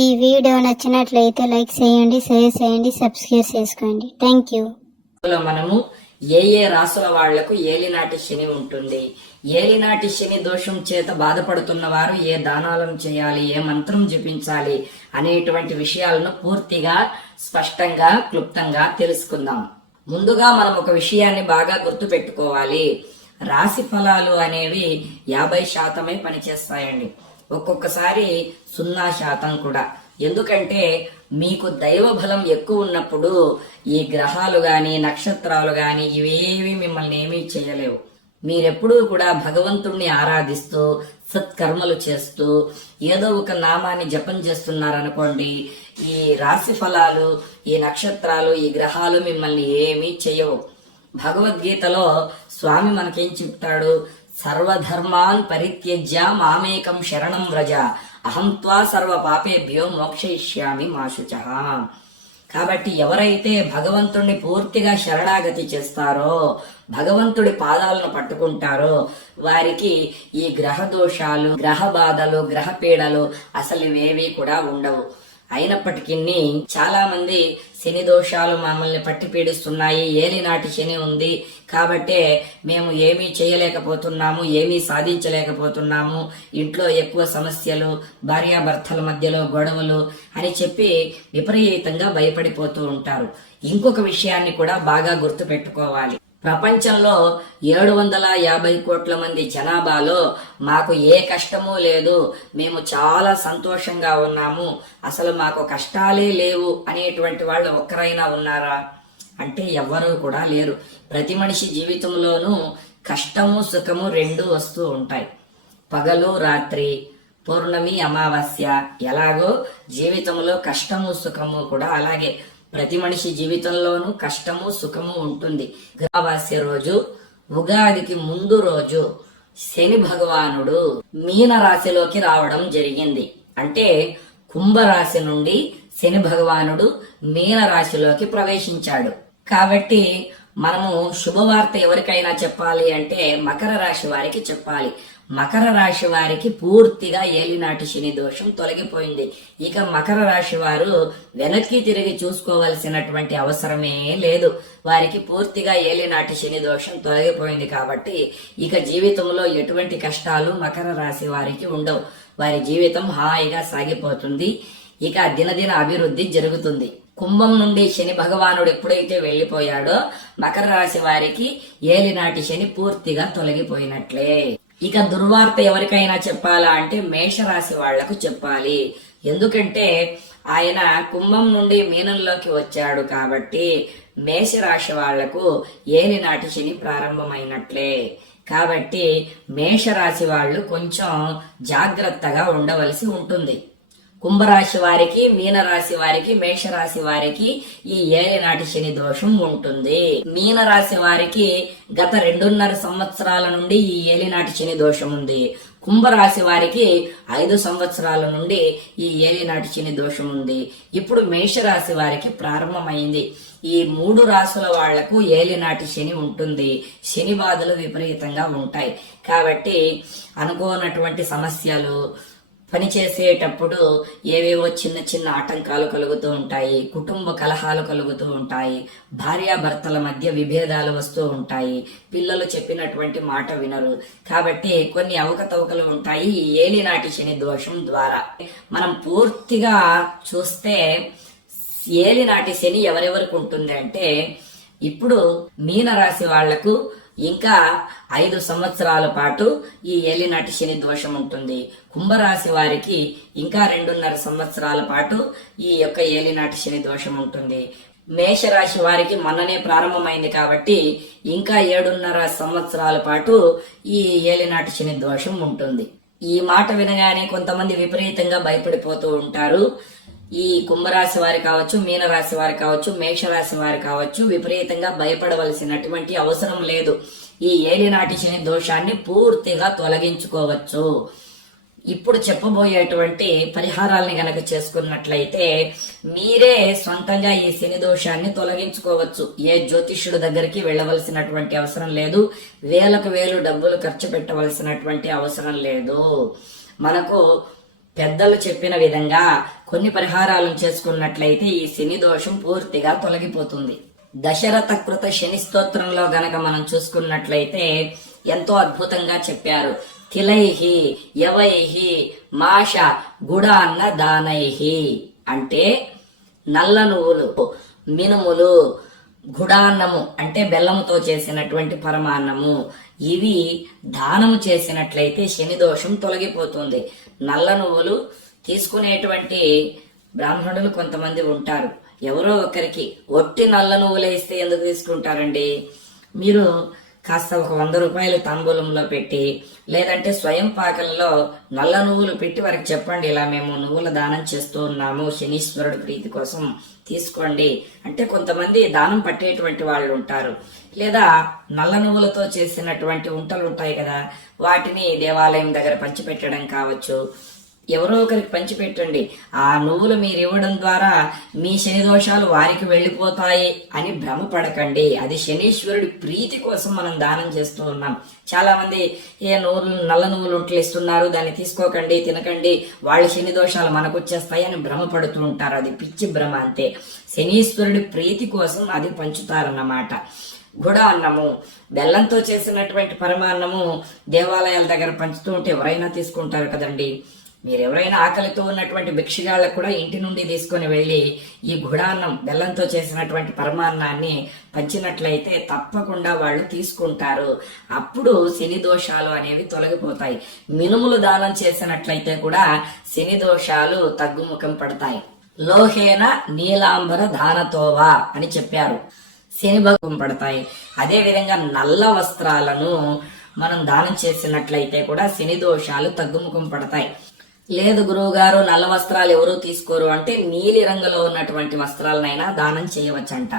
ఈ వీడియో నచ్చినట్లయితే లైక్ చేయండి షేర్ చేయండి సబ్స్క్రైబ్ చేసుకోండి. థ్యాంక్ యూ మనము ఏ ఏ రాసుల వాళ్ళకు ఏలినాటి శని ఉంటుంది? ఏలినాటి శని దోషం చేత బాధపడుతున్న వారు ఏ దానాలను చేయాలి? ఏ మంత్రం జపించాలి? అనేటువంటి విషయాలను పూర్తిగా స్పష్టంగా క్లుప్తంగా తెలుసుకుందాం. ముందుగా మనం ఒక విషయాన్ని బాగా గుర్తు పెట్టుకోవాలి రాశి ఫలాలు అనేవి యాభై శాతమే పనిచేస్తాయండి. ఒక్కొక్కసారి సున్నా శాతం కూడా. ఎందుకంటే మీకు దైవ బలం ఎక్కువ ఉన్నప్పుడు ఈ గ్రహాలు కానీ నక్షత్రాలు కానీ ఇవేవి మిమ్మల్ని ఏమీ చేయలేవు. మీరెప్పుడూ కూడా భగవంతుణ్ణి ఆరాధిస్తూ సత్కర్మలు చేస్తూ ఏదో ఒక నామాన్ని జపం చేస్తున్నారనుకోండి ఈ రాశి ఫలాలు ఈ నక్షత్రాలు ఈ గ్రహాలు మిమ్మల్ని ఏమీ చేయవు. భగవద్గీతలో స్వామి మనకేం చెప్తాడు? సర్వధర్మాన్ పరిత్యజ్య మామేకం శరణం వ్రజ. అహం త్వా సర్వ పాపేభ్యో మోక్షయిష్యామి మాశుచ. కాబట్టి ఎవరైతే భగవంతుణ్ణి పూర్తిగా శరణాగతి చేస్తారో భగవంతుడి పాదాలను పట్టుకుంటారో వారికి ఈ గ్రహ దోషాలు గ్రహ బాధలు గ్రహ పీడలు అసలు ఇవేవి కూడా ఉండవు. అయినప్పటికీ చాలా మంది శని దోషాలు మమ్మల్ని పట్టి పీడిస్తున్నాయి. ఏలినాటి శని ఉంది. కాబట్టే మేము ఏమీ చేయలేకపోతున్నాము ఏమీ సాధించలేకపోతున్నాము. ఇంట్లో ఎక్కువ సమస్యలు భార్యాభర్తల మధ్యలో గొడవలు అని చెప్పి విపరీతంగా భయపడిపోతూ ఉంటారు. ఇంకొక విషయాన్ని కూడా బాగా గుర్తు పెట్టుకోవాలి ప్రపంచంలో ఏడు వందల యాభై కోట్ల మంది జనాభాలో మాకు ఏ కష్టము లేదు. మేము చాలా సంతోషంగా ఉన్నాము. అసలు మాకు కష్టాలే లేవు అనేటువంటి వాళ్ళు ఒక్కరైనా ఉన్నారా? అంటే ఎవ్వరూ కూడా లేరు. ప్రతి మనిషి జీవితంలోనూ కష్టము సుఖము రెండు వస్తూ ఉంటాయి. పగలు రాత్రి పౌర్ణమి అమావాస్య ఎలాగో జీవితంలో కష్టము సుఖము కూడా అలాగే ప్రతి మనిషి జీవితంలోనూ కష్టము సుఖము ఉంటుంది. అమావాస్య రోజు ఉగాదికి ముందు రోజు శని భగవానుడు మీన రాశిలోకి రావడం జరిగింది. అంటే కుంభరాశి నుండి శని భగవానుడు మీన రాశిలోకి ప్రవేశించాడు. కాబట్టి మనము శుభవార్త ఎవరికైనా చెప్పాలి అంటే మకర రాశి వారికి చెప్పాలి. మకర రాశి వారికి పూర్తిగా ఏలినాటి శని దోషం తొలగిపోయింది. ఇక మకర రాశి వారు వెనక్కి తిరిగి చూసుకోవలసినటువంటి అవసరమే లేదు. వారికి పూర్తిగా ఏలినాటి శని దోషం తొలగిపోయింది కాబట్టి ఇక జీవితంలో ఎటువంటి కష్టాలు మకర రాశి వారికి ఉండవు. వారి జీవితం హాయిగా సాగిపోతుంది. ఇక దినదిన అభివృద్ధి జరుగుతుంది. కుంభం నుండి శని భగవానుడు ఎప్పుడైతే వెళ్ళిపోయాడో మకర రాశి వారికి ఏలినాటి శని పూర్తిగా తొలగిపోయినట్లే. ఇక దుర్వార్త ఎవరికైనా చెప్పాలా అంటే మేషరాశి వాళ్ళకు చెప్పాలి. ఎందుకంటే ఆయన కుంభం నుండి మీనంలోకి వచ్చాడు కాబట్టి మేషరాశి వాళ్ళకు ఏలినాటి శని ప్రారంభమైనట్లే. కాబట్టి మేషరాశి వాళ్ళు కొంచెం జాగ్రత్తగా ఉండవలసి ఉంటుంది. కుంభరాశి వారికి మీనరాశి వారికి మేషరాశి వారికి ఈ ఏలినాటి శని దోషం ఉంటుంది. మీనరాశి వారికి గత రెండున్నర సంవత్సరాల నుండి ఈ ఏలినాటి శని దోషం ఉంది. కుంభరాశి వారికి ఐదు సంవత్సరాల నుండి ఈ ఏలినాటి శని దోషం ఉంది. ఇప్పుడు మేషరాశి వారికి ప్రారంభమైంది. ఈ మూడు రాసుల వాళ్ళకు ఏలినాటి శని ఉంటుంది. శని బాధలు విపరీతంగా ఉంటాయి. కాబట్టి అనుకోనటువంటి సమస్యలు పని చేసేటప్పుడు ఏవేవో చిన్న చిన్న ఆటంకాలు కలుగుతూ ఉంటాయి కుటుంబ కలహాలు కలుగుతూ ఉంటాయి భార్యాభర్తల మధ్య విభేదాలు వస్తూ ఉంటాయి పిల్లలు చెప్పినటువంటి మాట వినరు. కాబట్టి కొన్ని అవకతవకలు ఉంటాయి ఏలినాటి శని దోషం ద్వారా. మనం పూర్తిగా చూస్తే ఏలినాటి శని ఎవరెవరికి ఉంటుంది అంటే ఇప్పుడు మీనరాశి వాళ్ళకు ఇంకా ఐదు సంవత్సరాల పాటు ఈ ఏలినాటి శని దోషం ఉంటుంది. కుంభరాశి వారికి ఇంకా రెండున్నర సంవత్సరాల పాటు ఈ యొక్క ఏలినాటి శని దోషం ఉంటుంది. మేషరాశి వారికి మొన్ననే ప్రారంభమైంది కాబట్టి ఇంకా ఏడున్నర సంవత్సరాల పాటు ఈ ఏలినాటి శని దోషం ఉంటుంది. ఈ మాట వినగానే కొంతమంది విపరీతంగా భయపడిపోతూ ఉంటారు. ఈ కుంభరాశి వారు కావచ్చు మీనరాశి వారు కావచ్చు మేషరాశి వారు కావచ్చు విపరీతంగా భయపడవలసినటువంటి అవసరం లేదు. ఈ ఏలినాటి శని దోషాన్ని పూర్తిగా తొలగించుకోవచ్చు. ఇప్పుడు చెప్పబోయేటువంటి పరిహారాల్ని గనక చేసుకున్నట్లయితే మీరే సొంతంగా ఈ శని దోషాన్ని తొలగించుకోవచ్చు. ఏ జ్యోతిష్యుడి దగ్గరికి వెళ్ళవలసినటువంటి అవసరం లేదు. వేలకు వేలు డబ్బులు ఖర్చు పెట్టవలసినటువంటి అవసరం లేదు. మనకు పెద్దలు చెప్పిన విధంగా కొన్ని పరిహారాలను చేసుకున్నట్లయితే ఈ శని దోషం పూర్తిగా తొలగిపోతుంది. దశరథ కృత శని స్తోత్రంలో గనక మనం చూసుకున్నట్లయితే ఎంతో అద్భుతంగా చెప్పారు. తిలైహి యవైహి మాష గుడాన్న దానైహి అంటే నల్ల నువ్వులు మినుములు గుడాన్నము అంటే బెల్లముతో చేసినటువంటి పరమాన్నము. ఇవి దానము చేసినట్లయితే శని దోషం తొలగిపోతుంది. నల్ల నువ్వులు తీసుకునేటువంటి బ్రాహ్మణులు కొంతమంది ఉంటారు. ఎవరో ఒకరికి ఒట్టి నల్ల నువ్వులు వేస్తే ఎందుకు తీసుకుంటారండి? మీరు కాస్త ఒక వంద రూపాయలు తాంబూలంలో పెట్టి లేదంటే స్వయం పాకంలో నల్ల నువ్వులు పెట్టి వారికి చెప్పండి ఇలా మేము నువ్వుల దానం చేస్తూ ఉన్నాము శనీశ్వరుడు ప్రీతి కోసం తీసుకోండి. అంటే కొంతమంది దానం పట్టేటువంటి వాళ్ళు ఉంటారు. లేదా నల్ల నువ్వులతో చేసినటువంటి ఉంటలు ఉంటాయి కదా వాటిని దేవాలయం దగ్గర పంచిపెట్టడం కావచ్చు ఎవరో ఒకరికి పంచిపెట్టండి. ఆ నువ్వులు మీరు ఇవ్వడం ద్వారా మీ శని దోషాలు వారికి వెళ్ళిపోతాయి అని భ్రమపడకండి. అది శనీశ్వరుడి ప్రీతి కోసం మనం దానం చేస్తూ ఉన్నాం. చాలా మంది ఏ నువ్వులు నల్ల నువ్వులు ఉంట్లు ఇస్తున్నారు దాన్ని తీసుకోకండి తినకండి వాళ్ళ శని దోషాలు మనకు వచ్చేస్తాయి అని భ్రమపడుతూ ఉంటారు. అది పిచ్చి భ్రమ అంతే. శనీశ్వరుడి ప్రీతి కోసం అది పంచుతారన్నమాట. గుడ అన్నము బెల్లంతో చేసినటువంటి పరమాన్నము దేవాలయాల దగ్గర పంచుతూ ఉంటే ఎవరైనా తీసుకుంటారు కదండి. మీరు ఎవరైనా ఆకలితో ఉన్నటువంటి భిక్షగాళ్ళకు కూడా ఇంటి నుండి తీసుకొని వెళ్ళి ఈ గుడాన్నం బెల్లంతో చేసినటువంటి పరమాన్నాన్ని పంచినట్లయితే తప్పకుండా వాళ్ళు తీసుకుంటారు. అప్పుడు శని దోషాలు అనేవి తొలగిపోతాయి. మినుములు దానం చేసినట్లయితే కూడా శని దోషాలు తగ్గుముఖం పడతాయి. లోహేన నీలాంబర దానతోవా అని చెప్పారు. శని భగం పడతాయి. అదేవిధంగా నల్ల వస్త్రాలను మనం దానం చేసినట్లయితే కూడా శని దోషాలు తగ్గుముఖం పడతాయి. లేదు గురువు గారు నల్ల వస్త్రాలు ఎవరు తీసుకోరు. అంటే నీలి రంగులో ఉన్నటువంటి వస్త్రాలనైనా దానం చేయవచ్చంట.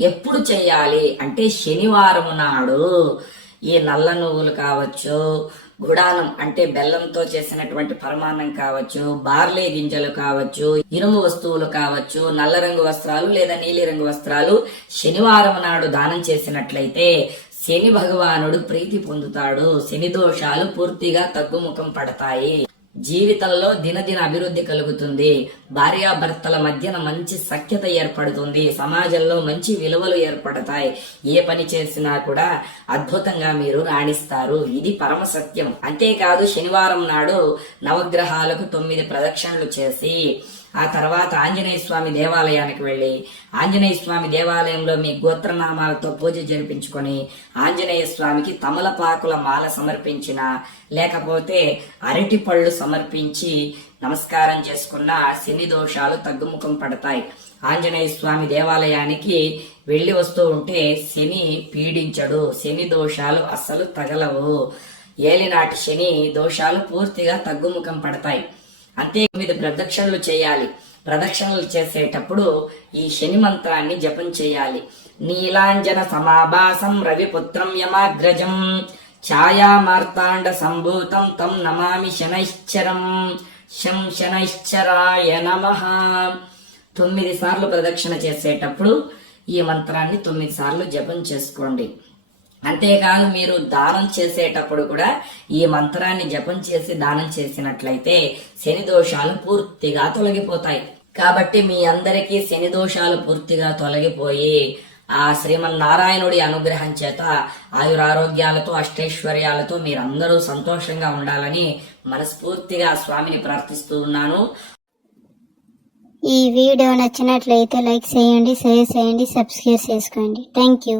ఎప్పుడు చేయాలి అంటే శనివారం నాడు ఈ నల్ల నువ్వులు కావచ్చు గుడానం అంటే బెల్లంతో చేసినటువంటి పరమాన్నం కావచ్చు బార్లీ గింజలు కావచ్చు ఇనుము వస్తువులు కావచ్చు నల్ల రంగు వస్త్రాలు లేదా నీలి రంగు వస్త్రాలు శనివారం నాడు దానం చేసినట్లయితే శని భగవానుడు ప్రీతి పొందుతాడు. శని దోషాలు పూర్తిగా తగ్గుముఖం పడతాయి. జీవితంలో దినదిన అభివృద్ధి కలుగుతుంది. భార్యాభర్తల మధ్యన మంచి సఖ్యత ఏర్పడుతుంది. సమాజంలో మంచి విలువలు ఏర్పడతాయి. ఏ పని చేసినా కూడా అద్భుతంగా మీరు రాణిస్తారు. ఇది పరమ సత్యం. అంతేకాదు శనివారం నాడు నవగ్రహాలకు తొమ్మిది ప్రదక్షిణలు చేసి ఆ తర్వాత ఆంజనేయ స్వామి దేవాలయానికి వెళ్ళి ఆంజనేయ స్వామి దేవాలయంలో మీ గోత్రనామాలతో పూజ జరిపించుకొని ఆంజనేయ స్వామికి తమలపాకుల మాల సమర్పించిన లేకపోతే అరటి పళ్ళు సమర్పించి నమస్కారం చేసుకున్న శని దోషాలు తగ్గుముఖం పడతాయి. ఆంజనేయ స్వామి దేవాలయానికి వెళ్ళి వస్తూ ఉంటే శని పీడించడు శని దోషాలు అస్సలు తగలవు. ఏలినాటి శని దోషాలు పూర్తిగా తగ్గుముఖం పడతాయి. అంతే మీద ప్రదక్షిణలు చేయాలి. ప్రదక్షిణలు చేసేటప్పుడు ఈ శని మంత్రాన్ని జపం చేయాలి. నీలాంజన సమాభాసం రవిపుత్రం యమాగ్రజం. ఛాయా మార్తాండ సంభూతం తం నమామి శనైశ్చరం. శం శనైశ్చరాయ నమ. తొమ్మిది సార్లు ప్రదక్షిణ చేసేటప్పుడు ఈ మంత్రాన్ని తొమ్మిది సార్లు జపం చేసుకోండి. అంతేకాదు మీరు దానం చేసేటప్పుడు కూడా ఈ మంత్రాన్ని జపం చేసి దానం చేసినట్లయితే శని దోషాలు పూర్తిగా తొలగిపోతాయి. కాబట్టి మీ అందరికీ శని దోషాలు పూర్తిగా తొలగిపోయి ఆ శ్రీమన్నారాయణుడి అనుగ్రహం చేత ఆయురారోగ్యాలతో అష్టైశ్వర్యాలతో మీరందరూ సంతోషంగా ఉండాలని మనస్ఫూర్తిగా స్వామిని ప్రార్థిస్తూ ఉన్నాను. ఈ వీడియో నచ్చినట్లయితే లైక్ చేయండి షేర్ చేయండి సబ్స్క్రైబ్ చేసుకోండి. Thank you.